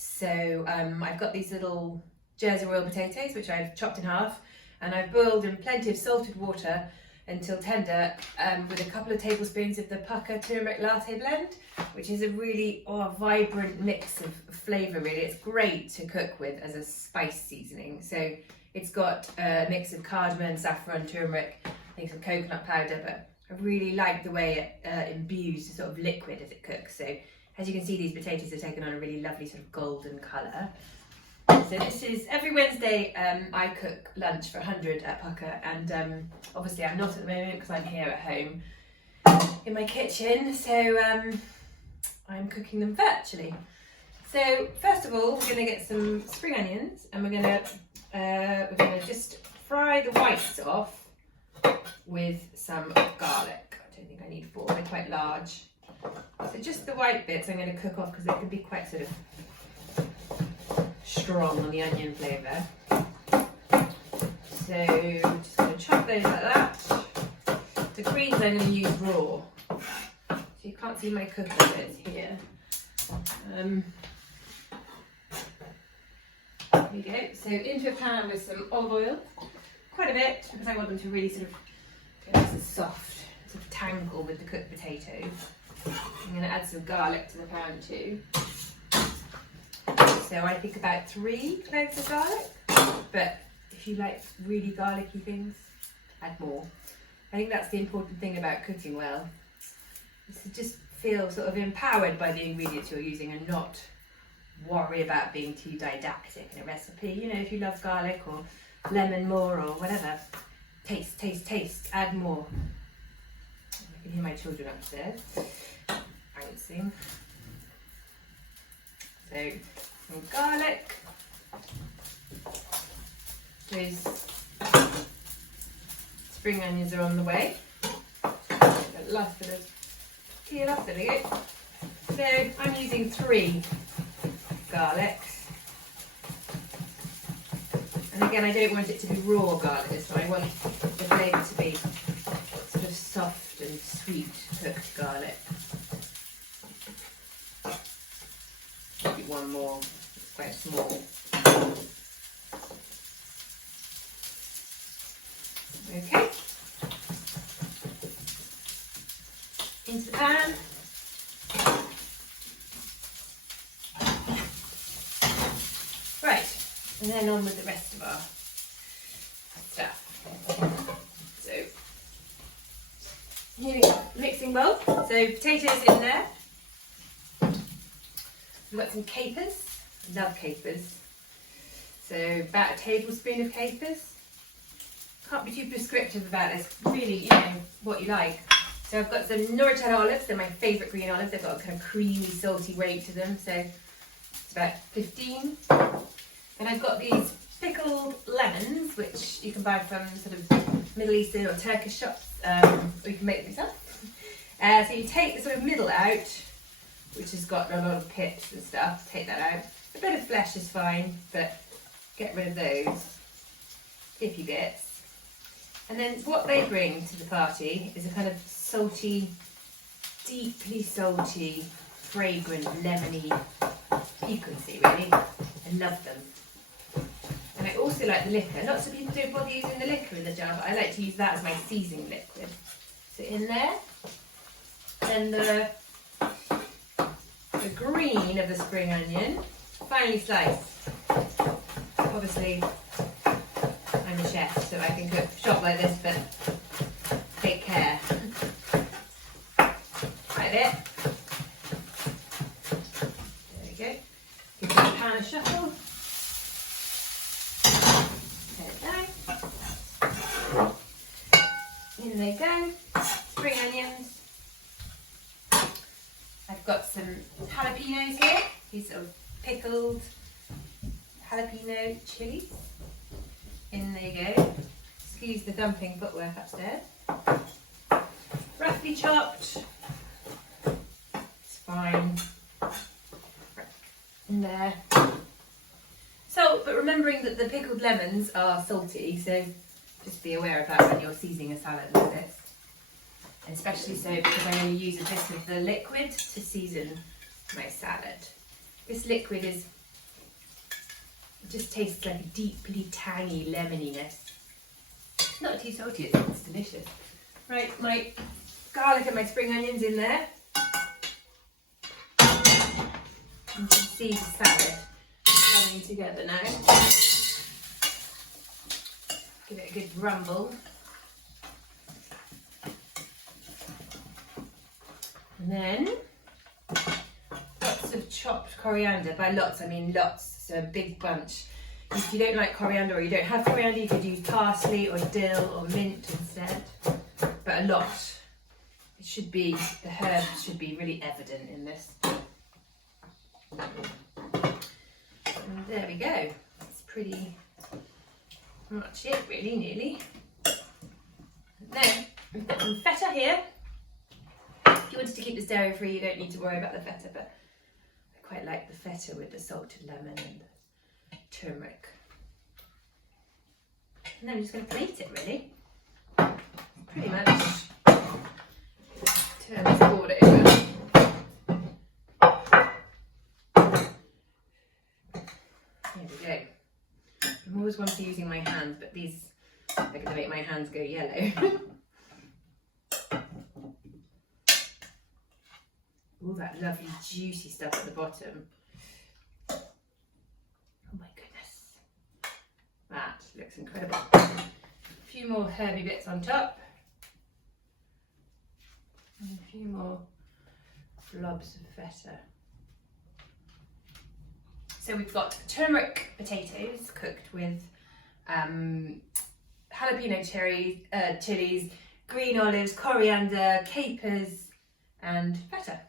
So I've got these little Jersey Royal potatoes, which I've chopped in half, and I've boiled in plenty of salted water until tender, with a couple of tablespoons of the Pukka Turmeric latte blend, which is a really vibrant mix of flavour really. It's great to cook with as a spice seasoning. So it's got a mix of cardamom, saffron, turmeric, I think some coconut powder, but I really like the way it imbues the sort of liquid as it cooks. So as you can see, these potatoes have taken on a really lovely sort of golden colour. So this is every Wednesday. I cook lunch for 100 at Pukka, and obviously I'm not at the moment because I'm here at home in my kitchen, so I'm cooking them virtually. So first of all, we're going to get some spring onions, and we're going to just fry the whites off with some garlic. I don't think I need 4; they're quite large. So just the white bits I'm going to cook off because they can be quite sort of strong on the onion flavour. So I'm just going to chop those like that. The greens I'm going to use raw. So you can't see my cooking bits here. There we go. So into a pan with some olive oil, quite a bit, because I want them to really sort of go nice and soft, sort of tangle with the cooked potatoes. I'm going to add some garlic to the pan too. So I think about 3 cloves of garlic, but if you like really garlicky things, add more. I think that's the important thing about cooking well, is to just feel sort of empowered by the ingredients you're using and not worry about being too didactic in a recipe. You know, if you love garlic or lemon more or whatever, taste, taste, taste, add more. I can hear my children upstairs bouncing. So some garlic. Those spring onions are on the way. The last bit of peel off, there we go. So I'm using 3 garlics. And again, I don't want it to be raw garlic this one. I want the flavour to be sort of soft and sweet cooked garlic. Maybe one more, it's quite small. Okay. Into the pan. Right, and then on with the rest of our stuff. So, here we go, mixing bowl. So potatoes in there. We've got some capers. I love capers. So about a tablespoon of capers. Can't be too prescriptive about this. Really, you know, what you like. So I've got some nourishing olives. They're my favourite green olives. They've got a kind of creamy, salty weight to them. So it's about 15. And I've got these pickled lemons, which you can buy from sort of Middle Eastern or Turkish shops, or you can make them yourself. So you take the sort of middle out, which has got a lot of pips and stuff. Take that out. A bit of flesh is fine, but get rid of those pippy bits. And then what they bring to the party is a kind of salty, deeply salty, fragrant, lemony piquancy, really. I love them. And I also like the liquor. Lots of people don't bother using the liquor in the jar, but I like to use that as my seasoning liquid. So in there, then the green of the spring onion, finely sliced. Obviously, I'm a chef, so I can cook shop like this, but take care. Right a bit. There we go. Give the pan a shuffle. There it goes. In they go. Spring onions. I've got some jalapenos here. These are pickled jalapeno chilies. In there you go. Excuse the thumping footwork upstairs. Roughly chopped. It's fine. In there. Salt, but remembering that the pickled lemons are salty, so just be aware of that when you're seasoning a salad like this. And especially so because I'm going to use a bit of the liquid to season my salad. This liquid is It just tastes like a deeply tangy lemoniness. Not too salty, it's delicious. Right, my garlic and my spring onions in there. You can see the salad coming together now. Give it a good rumble. And then lots of chopped coriander. By lots, I mean lots, so a big bunch. If you don't like coriander or you don't have coriander, you could use parsley or dill or mint instead, but a lot. It should be, the herbs should be really evident in this. And there we go. It's pretty much it really, nearly. And then we've got some feta here. If you wanted to keep this dairy free, you don't need to worry about the feta, but I quite like the feta with the salted lemon and the turmeric. And then I'm just going to plate it really. Pretty much. Turn this board over. There we go. I'm always one for using my hands, but these are going to make my hands go yellow. All that lovely juicy stuff at the bottom. Oh my goodness. That looks incredible. A few more herby bits on top. And a few more blobs of feta. So we've got turmeric potatoes cooked with jalapeno chilies, green olives, coriander, capers and feta.